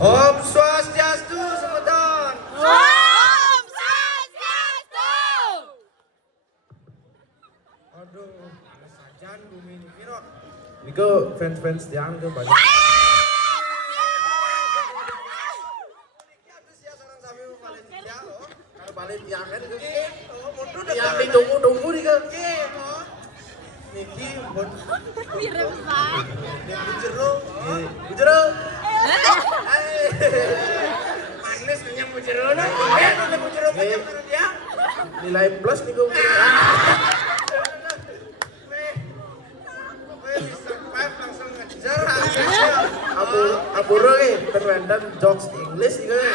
Om Swastiastu, semeton. Om Swastiastu. Aduh, males sajan bumi ini kira. Niko fans-fans tiang itu banyak. Balik tiang kan itu. Tiang ditunggu-tunggu nih ke. Niki bon. Mirip Pak. Bujero. Bujero. Manis punya bujero nah. Ada bujero punya dia. Nilai plus nih gue. Langsung ngejar. Abu nih berlendan jokes English nih gue.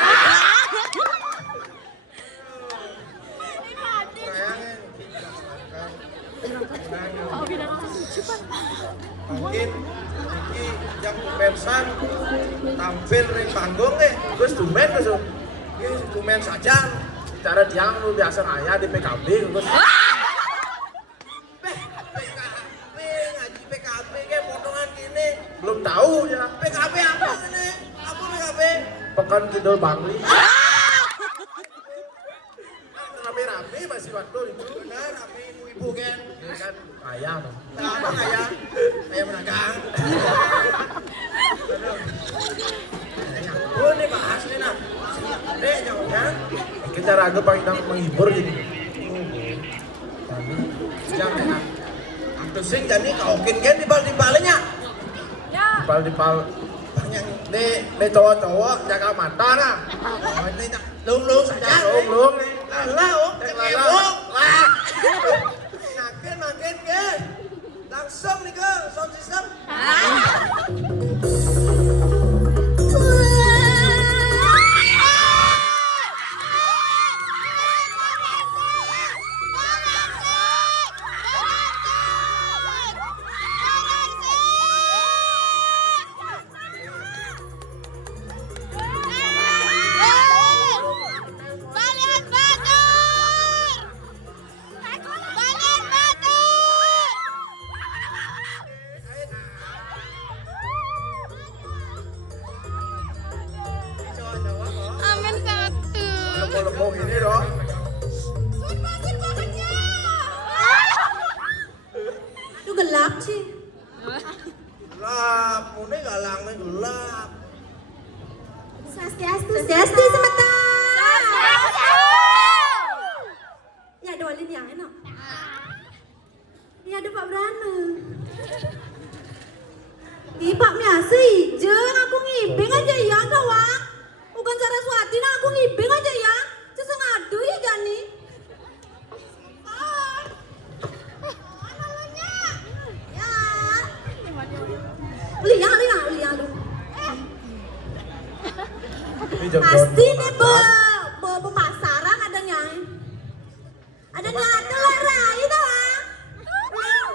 Mungkin iki yang pensan tampil ning panggung wis dumen wis. Iki dumen saja. Cara dia lu biasa ngaya di PKB terus. PKB ngaji PKB kayak potongan gini. Belum tahu ya. PKB apa ini? Apa PKB? Pekan Kidul Bangli. Rame-rame masih waktu itu. Benar, rame ibu-ibu kan. Kan ayam. Apa ayam? Ayam menagang. Oh, ini bahas nih nah. Dek, jawabnya. Kita ragu paling menghibur jadi. Jangan. Itu sing jadi kaukin kan dibal-dibalnya. Ya. Dibal-dibal. Nih cowok-cowok jaga mata nah. Oh, ini nak lung-lung saja. Lung-lung. Lah, oh, cekewok. Lah. Makin ke. Langsung nih ke sound system. Amin satu. Lempo-lempo gini dong. Itu gelap sih. Gelap, mune galangnya gelap. Swastiastu semeton. Ya ada walin yang enak. Ya ada Pak Brana. Ih Pak Miasa ijeng aku ngibing aja ya kawan. Bukan Saraswati nah aku ngibing aja ya. Sesengadu ya Jani. Ya. Liang lu. Pasti nih bu pemasaran adanya. Adanya telur rai itu ah.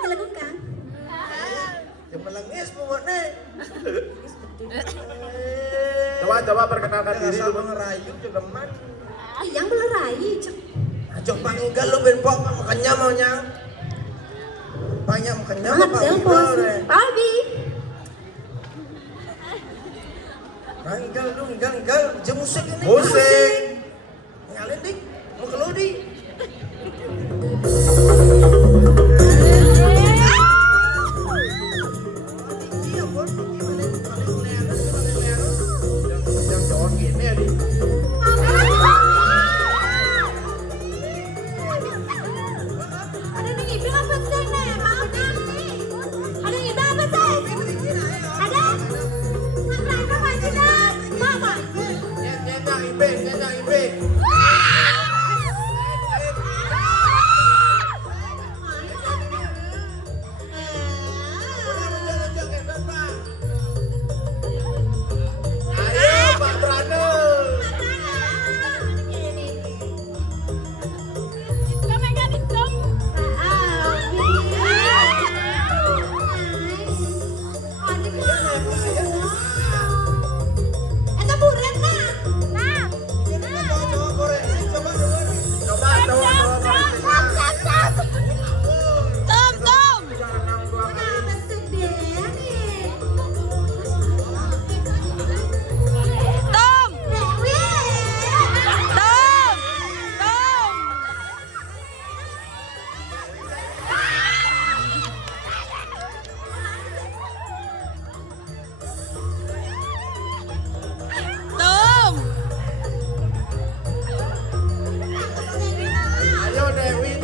Dilakukan. Yang melengis pokoknya. Coba perkenalkan diri dulu. Ngerayu juga man. Yang belerai. Ajok panggil lu benpok makanya maunya. Banyak makanya apa panggil. Pabi. Enggal, je musik ini. Musik. Nyalin dik, mau keluar dik. Yang cowok gini ya dik. Ada yang ngibing apa sih nih? Maaf nih. Ada yang ngibing apa sih? Ada? Apa majikan? Mama. Nyanyi ibing.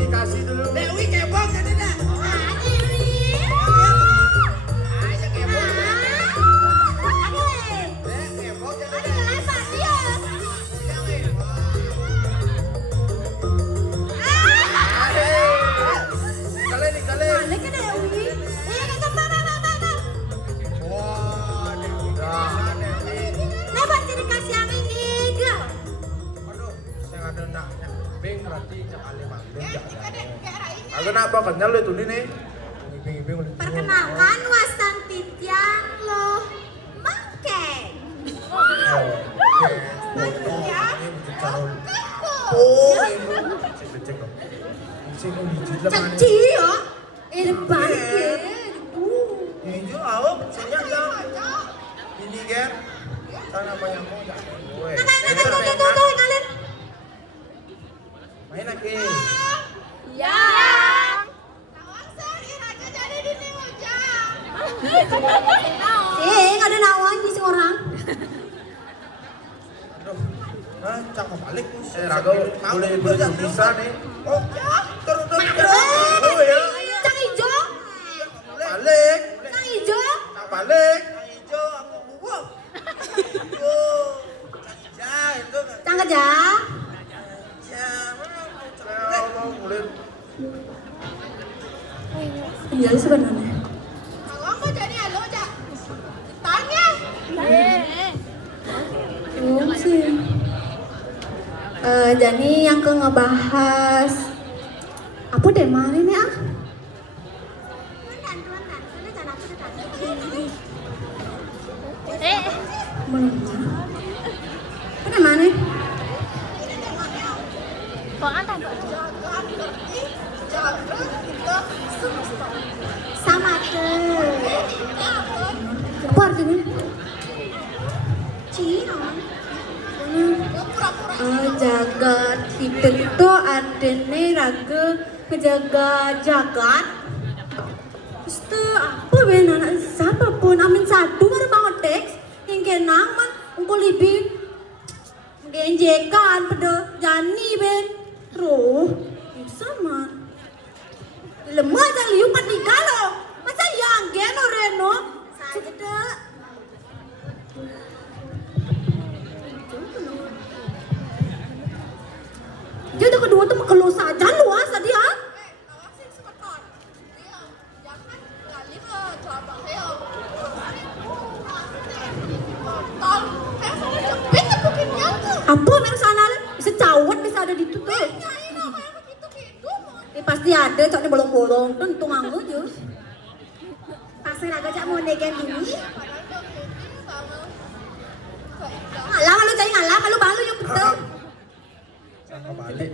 dikasih dulu. Dewi cebong jadi dah. Ayo cebong. Cebong jadi dah. Kalian nih, kalian. Wah, Dewi dikasih yang ini gak? Aduh, saya ada naknya. Bing berarti cakale mandeng jak. Aku nak apa kenyal itu nih. Bing. Perkenalkan Wastan Titian loh Mangkeng. Oh, ini. Cek dong. Sini dijit lah. Caci ya? Ini bangkeng. Hijau awak banyak yang ini kan. Sana banyak mau jak. Tuh, kalian. Main lagi. Ya. Nggak ada nawang di seorang. Aduh. Hah, cakap balik. Saya ragu boleh bisa nih. Oh, terus. Oh ya. Cang hijau. Balik. Cang hijau. Cak balik. Hijau aku buang. Ya itu. Cang kerja. Ya. Ya Allah, boleh. Iya sebenarnya. Sih. Jadi yang ke ngebahas apa deh mana nih ah? Mana mana? Sama tuh. Apa artinya? Cina. Jagat hidup itu artinya raga menjaga jagat. Terus tuh apa ben anak siapa pun amin satu baru banget teks yang kenang man ungkul libin genjekan pada jani ben roh sama lemah aja liu pati kalau masa yang geno reno saja jadi kedua tuh kalau saja luas tadi ah. Ampun yang sana bisa cawet bisa ada di situ tuh. Pasti ada, coknya bolong-bolong, tentu nganggu aja. Pasir agak cak mau negen ini. Ngalah malu cari ngalah, malu balu yang betul. Cakap balik.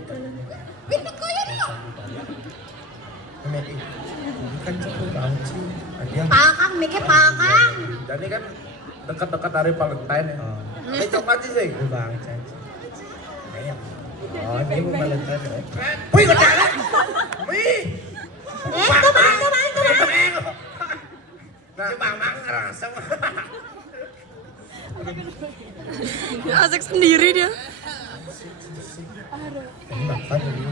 Kan cukup banget sih. Pakang, mikir pakang. Jadi kan dekat-dekat hari Valentine ya. Ini coklat sih. Bang, oh, ini gue Valentine ya. Wih, gede lah. Wih. Itu. Nah, Bang ngerasa. Asik sendiri dia. Bapak ini.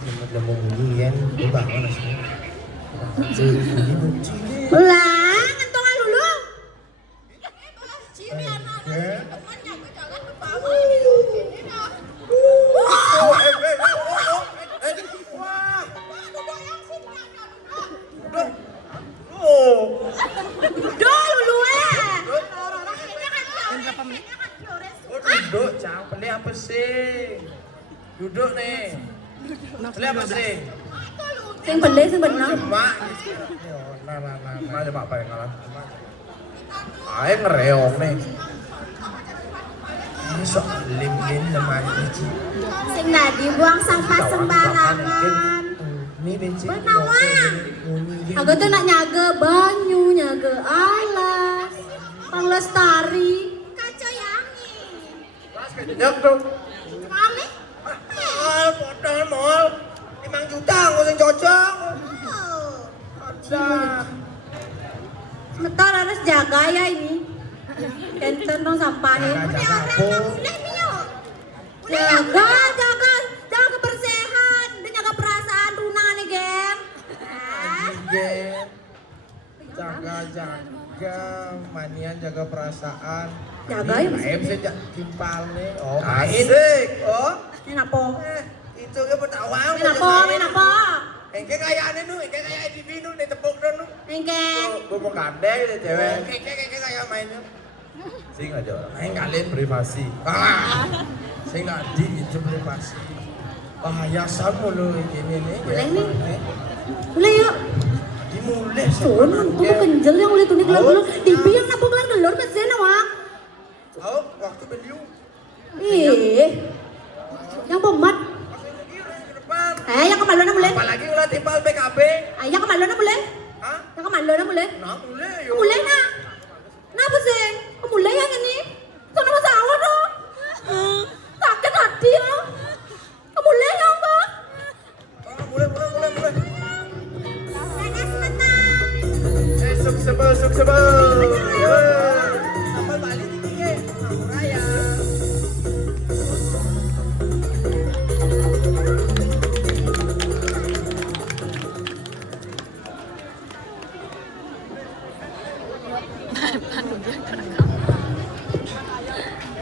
Udah mau ujian, gue bangun asli. Ulang, ngentongan dulu. Duduk, jangan beli apa sih? Duduk nih. Beli apa sih? Sing beli sing bener. Mak. Nah, ada bapak yang ngalah. Ayo ngereok nih. Ini sok lim-lim namanya Cici. Sing nadi buang sampah sembarangan. Ini bensin. Benawang. Aku tuh nak nyaga banyu, nyaga alas, panglestari. Kacau yangi. Kejap tuh. Kali? Mal, modal mal. 5 juta nggak usah cocok. Ada. Sebentar harus jaga ya ini. Enten dong sampahnya. Jaga kebersihan. Ge. Jaga-jaga, manian jaga perasaan. Jaga ya, Mas. Aib sejak timpal nih. Oh, Asik. Oh, Main apa? itu ke petawang. Main apa? Main apa? Engke kayaknya nu, engke kayak di nu, di tepuk nu. Engke. Gue mau gandeng deh cewek. Engke kayak mainnya. Sing aja orang. Main kalian Privasi. saya nggak di itu privasi. Bahaya sama lo ini nih. Boleh nih. Boleh yuk. Dimulai Sun, tuh kenjel yang udah tunik gelor-gelor. Dibi yang nabok gelor mesin awak. Oh, waktu beliau. Ih. Yang pemat. Ke depan. Yang kemaluan boleh. Apalagi ulah timpal PKB. Yang kemaluan boleh. Hah? Yang kemaluan boleh. Nah, mulai yo. Mulai na. Kenapa sih? Mulai yang ini. Sana masalah dong. Sakit hati ya. Mulai yang apa? Mulai. Suk sebel. Tambal balik ini ke. Raya.